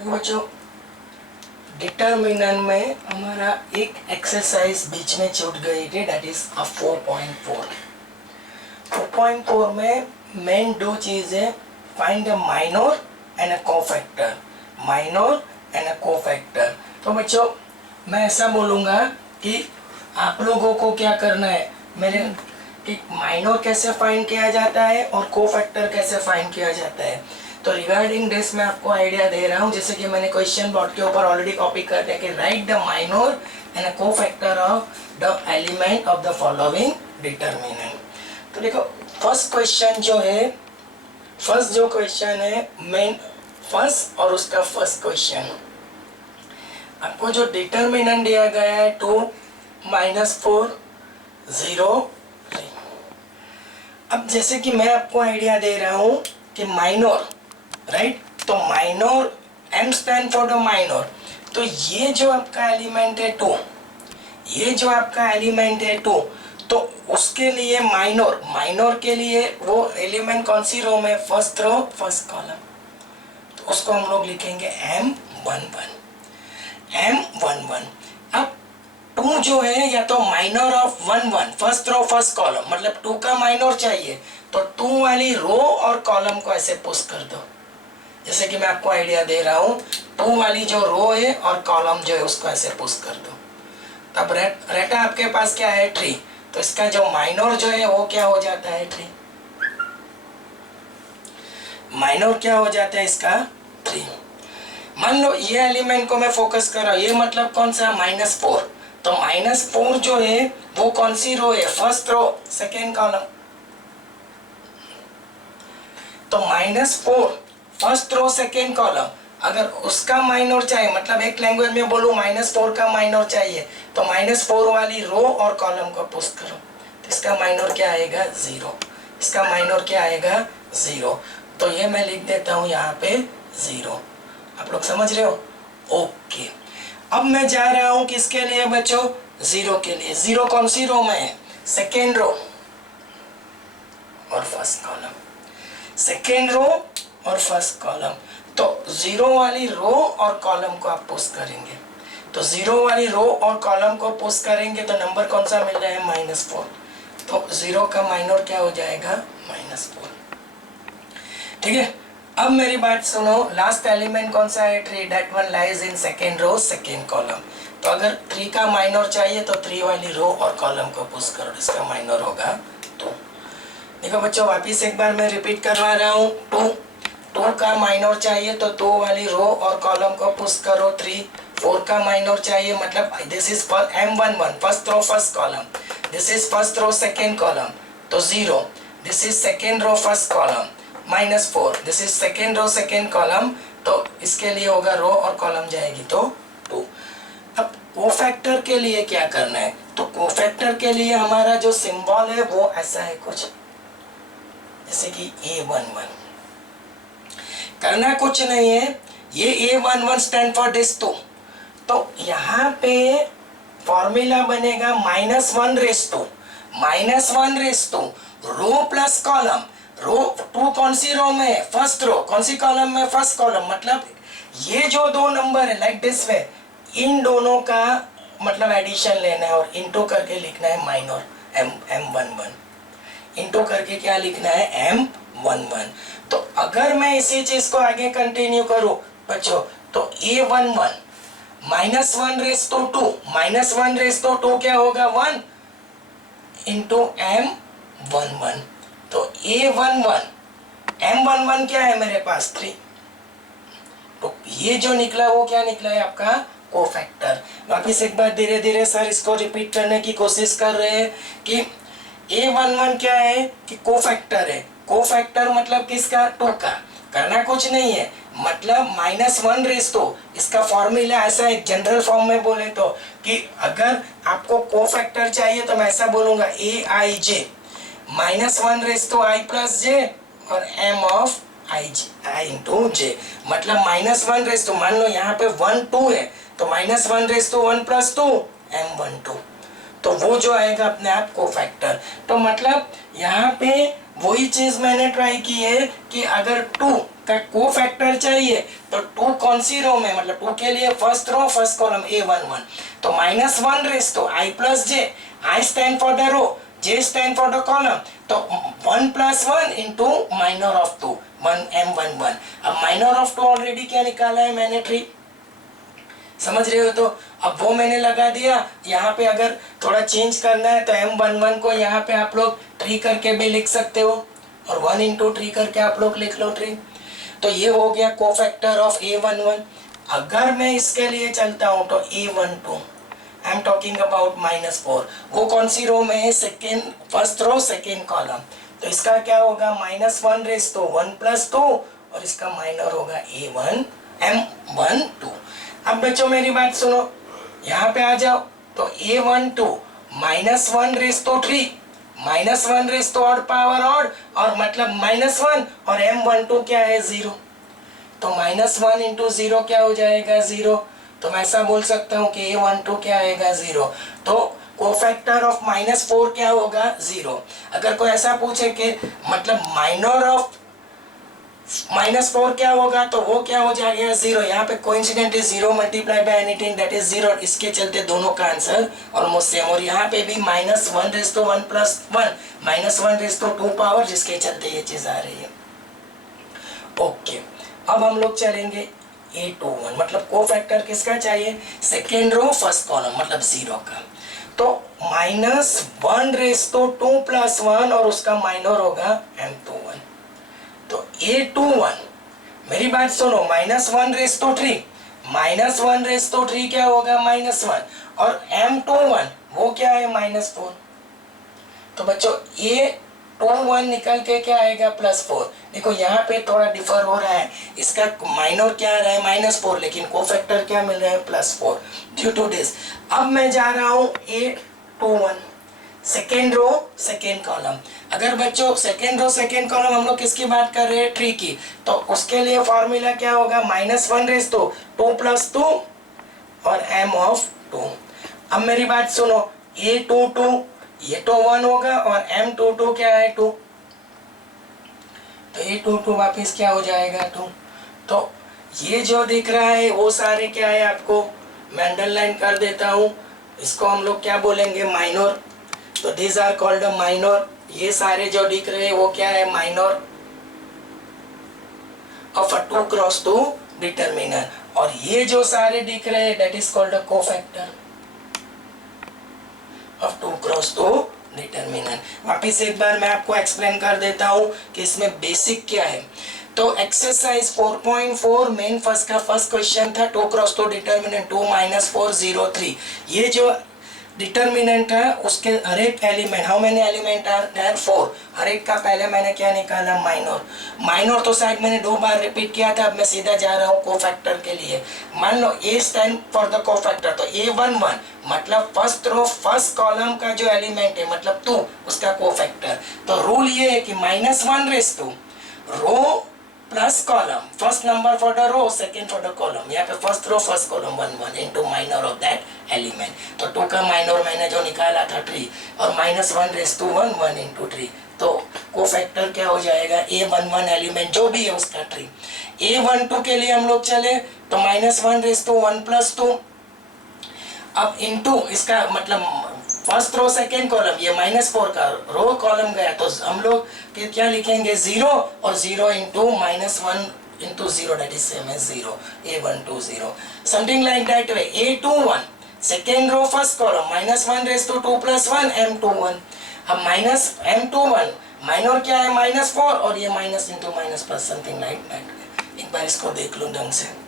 देखो बच्चों, डिटर्मिनेंट में हमारा एक एक्सरसाइज बीच में छूट गई थी, दैट इज 4.4। 4.4 में मेन दो चीजें, find the minor and a cofactor, minor and a cofactor. तो बच्चों मैं ऐसा बोलूँगा कि आप लोगों को क्या करना है, मेरे कि माइनर कैसे फाइंड किया जाता है और कोफैक्टर कैसे फाइंड किया जाता है। तो रिगार्डिंग दिस मैं आपको आइडिया दे रहा हूँ, जैसे कि मैंने क्वेश्चन बोर्ड के ऊपर ऑलरेडी कॉपी कर दिया कि right the minor and a cofactor of the element of the following determinant. तो देखो फर्स्ट क्वेश्चन जो है, फर्स्ट जो क्वेश्चन है मेन फर्स्ट और उसका फर्स्ट क्वेश्चन, आपको जो डिटर्मिनेंट दिया गया है 2 -4 0 3। अब जैसे कि मैं आपको आइडिया दे रहा हूं कि माइनर, राइट, तो minor m stand for the minor, तो ये जो आपका एलिमेंट है 2, ये जो आपका एलिमेंट है 2, तो उसके लिए माइनर, माइनर के लिए वो एलिमेंट कौन सी रो में, फर्स्ट रो फर्स्ट कॉलम, तो उसको हम लोग लिखेंगे M11, M11। अब 2 जो है या तो minor of 1 first row first column, मतलब 2 का माइनर चाहिए तो 2 वाली रो और कॉलम को ऐसे पुश कर दो, जैसे कि मैं आपको आइडिया दे रहा हूँ, 2 वाली जो रो है और कॉलम जो है उसको ऐसे पुश कर दो। तब रहता आपके पास क्या है, 3, तो इसका जो माइनर जो है वो क्या हो जाता है, 3, माइनर क्या हो जाता है इसका 3। मान लो ये एलिमेंट को मैं फोकस कर रहा हूँ, ये मतलब कौन सा, -4, तो -4 जो है वो कौन सी रो है, फर्स्ट रो सेकेंड कॉलम, तो -4 फर्स्ट रो सेकेंड कॉलम, अगर उसका माइनर चाहिए, मतलब एक लैंग्वेज में बोलूँ -4 का माइनर चाहिए, तो -4 वाली रो और कॉलम को पुश करो, तो इसका माइनर क्या आएगा 0, इसका माइनर क्या आएगा 0, तो ये मैं लिख देता हूँ यहाँ पे 0। आप लोग समझ रहे हो, ओके। अब मैं जा रहा हूँ किसके लिए बच्चों, 0 के लिए। 0 कौन सी रो में है, सेकेंड रो और फर्स्ट कॉलम, सेकेंड रो और फर्स्ट कॉलम, तो 0 वाली रो और कॉलम को आप पुश करेंगे, तो 0 वाली रो और कॉलम को पुश करेंगे तो नंबर कौन सा मिल रहा है, -4, तो 0 का माइनर क्या हो जाएगा, -4। ठीक है, अब मेरी बात सुनो, लास्ट एलिमेंट कौन सा है, 3, that one lies in second row second column, तो अगर 3 का माइनर चाहिए तो 3 वाली रो और कॉलम को पुश करो, इसका माइनर होगा 2। देखो बच्चों वापिस एक बार मैं रिपीट करवा रहा हूँ, 2 का माइनर चाहिए तो 2 वाली रो और कॉलम को पुश करो, 3, 4 का माइनर चाहिए, मतलब this is for M11 first row first column, this is first row second column, तो 0, this is second row first column, -4, this is second row second column, तो इसके लिए होगा रो और कॉलम जाएगी तो 2। अब कोफैक्टर के लिए क्या करना है, तो कोफैक्टर के लिए हमारा जो सिंबल है वो ऐसा है कुछ, जैसे कि A11, करना कुछ नहीं है, ये A11 स्टैंड फॉर दिस 2, तो यहाँ पे फॉर्मूला बनेगा -1/2 रो प्लस कॉलम, रो 2 कौन सी रो में है, फर्स्ट रो, कौन सी कॉलम में, फर्स्ट कॉलम, मतलब ये जो दो नंबर है लाइक दिस वे, इन दोनों का मतलब एडिशन लेना है और इनटू करके लिखना है माइनर M11, इनटू करके क्या लिखना है M11। तो अगर मैं इसी चीज को आगे कंटिन्यू करूं बच्चों, तो A11 -1/2, -1/2 क्या होगा 1 इंटू M11, तो A11 M11 क्या है मेरे पास 3, तो ये जो निकला वो क्या निकला है आपका कोफैक्टर। वापिस एक बार धीरे धीरे सर इसको रिपीट करने की कोशिश कर रहे हैं कि A11 क्या है कि कोफैक्टर है, कोफैक्टर मतलब किसका, 2 का, करना कुछ नहीं है, मतलब -1/2, इसका फॉर्मूला ऐसा है जनरल फॉर्म में बोले तो कि अगर आपको कोफैक्टर चाहिए तो मैं ऐसा बोलूंगा AIJ -1/i + j और m of i into j, मतलब -1/2, मान लो यहाँ पे 1 2 है तो -1/1 + 2 M12, तो वो जो आएगा अपने आप कोफैक्टर। तो मतलब यहाँ पे वही चीज मैंने ट्राई की है कि अगर 2 का कोफैक्टर चाहिए तो 2 कौन सी रो में, मतलब 2 के लिए first row first column A11, तो -1 raise to I plus J, I stand for the row, J stand for the column, तो 1 + 1 इंटू माइनर ऑफ 2 M11। अब माइनर ऑफ 2 ऑलरेडी क्या निकाला है मैंने, 3, समझ रहे हो? तो अब वो मैंने लगा दिया। यहाँ पे अगर थोड़ा चेंज करना है तो M11 को यहाँ पे आप लोग 3 करके भी लिख सकते हो, और 1 × 3 करके आप लोग लिख लो 3। तो ये हो गया कोफैक्टर ऑफ A11। अगर मैं इसके लिए चलता हूँ तो A12, I am talking about -4, वो कौन सी रो में है, second, first row second column, तो इसका क्या होगा -1 रेस तो 1 + 2, और इसका माइनर होगा A1 M12। अब बच्चों मेरी बात सुनो, यहाँ पे आ जाओ, तो A12 -1 रेस तो 3, -1 रेस तो ऑड पावर ऑड, और मतलब -1, और M12 क्या है 0, तो -1 × 0 क्या हो जाएगा 0, तो मैं ऐसा बोल सकता हूँ कि A12 क्या आएगा 0, तो कोफैक्टर ऑफ -4 क्या होगा 0। अगर कोई ऐसा पूछे कि मतलब माइनर ऑफ -4 क्या होगा, तो वो क्या हो जाएगा 0। यहाँ पे कोइंसिडेंटली 0 × एनीथिंग दैट इज 0, इसके चलते दोनों का आंसर ऑलमोस्ट सेम। और यहाँ पे भी -1 रेज़ तो 1 + 1, -1 रेज़ तो 2 पावर, जिसके चलते ये चीज आ रही है। ओके, अब हम लोग चलेंगे A21, मतलब कोफैक्टर किसका चाहिए, सेकेंड रो फर्स्ट कॉलम, मतलब 0 का, तो -1 रेज़ तो 2 + 1, और उसका माइनर होगा M21। तो A21, मेरी बात सुनो, -1 रेज़ तो 3, -1 रेज़ तो 3 क्या होगा -1, और M21 वो क्या है -4, तो बच्चों A21 निकल के क्या आएगा +4। देखो यहाँ पे थोड़ा डिफर हो रहा है, इसका माइनर क्या आ रहा है -4, लेकिन कोफैक्टर क्या मिल रहा है +4 ड्यू टू दिस। अब मैं जा रहा हूँ A21, second row second column. अगर बच्चों सेकेंड रो सेकेंड कॉलम हम लोग किसकी बात कर रहे हैं, 3 की, तो उसके लिए फॉर्मूला क्या होगा, -1 रेज़ तो 2 + 2 और M2। अब मेरी बात सुनो, A22 ये तो 1 होगा, और M22 क्या है 2, तो A22 वापिस क्या हो जाएगा 2। तो ये जो दिख रहा है वो सारे क्या है, आपको मैं अंडरलाइन कर देता हूँ, इसको हम लोग क्या बोलेंगे, माइनर, तो these are called a minor। ये सारे जो दिख रहे हैं वो क्या है, माइनर ऑफ अ 2 × 2 डिटरमिनर, और ये जो सारे दिख रहे हैं that is called a cofactor of 2 × 2 determiner. वापिस एक बार मैं आपको एक्सप्लेन कर देता हूँ कि इसमें बेसिक क्या है। तो एक्सरसाइज 4.4 मेन फर्स्ट का फर्स्ट क्वेश्चन था, 2 × 2 डिटरमिनेंट 2 - 4 0 3। ये जो डिटरमिनेंट है उसके हर एक element, how many element are there 4, हर एक का पहले मैंने क्या निकाला, माइनर। माइनर तो शायद मैंने 2 बार रिपीट किया था, अब मैं सीधा जा रहा हूँ कोफैक्टर के लिए। मान लो A stand for the cofactor, तो A11 मतलब फर्स्ट रो फर्स्ट कॉलम का जो एलिमेंट है, मतलब 2, उसका कोफैक्टर। तो रूल ये है कि -1 raise to row plus column, first number for the row second for the column, यहाँ पे first row first column 1 1 into minor of that element. तो 2 का माइनर मैंने जो निकाला था 3, और -1 रेज़ टू 1 1 इंटू 3, तो कोफैक्टर क्या हो जाएगा, A11 एलिमेंट जो भी है उसका 3। A12 के लिए हम लोग चले तो -1 रेज़ टू 1 + 2, अब इंटू इसका मतलब फर्स्ट रो सेकेंड कॉलम, ये -4 का रो कॉलम गया, तो हम लोग क्या लिखेंगे 0, और 0 into -1 into 0 that is same as 0, A12 0, something like that way. A21 second row first column, -1 raise to 2 + 1 M21। अब -M21 माइनर क्या है -4, और ये minus into minus plus, something like that. एक बार इसको देख लो ढंग से।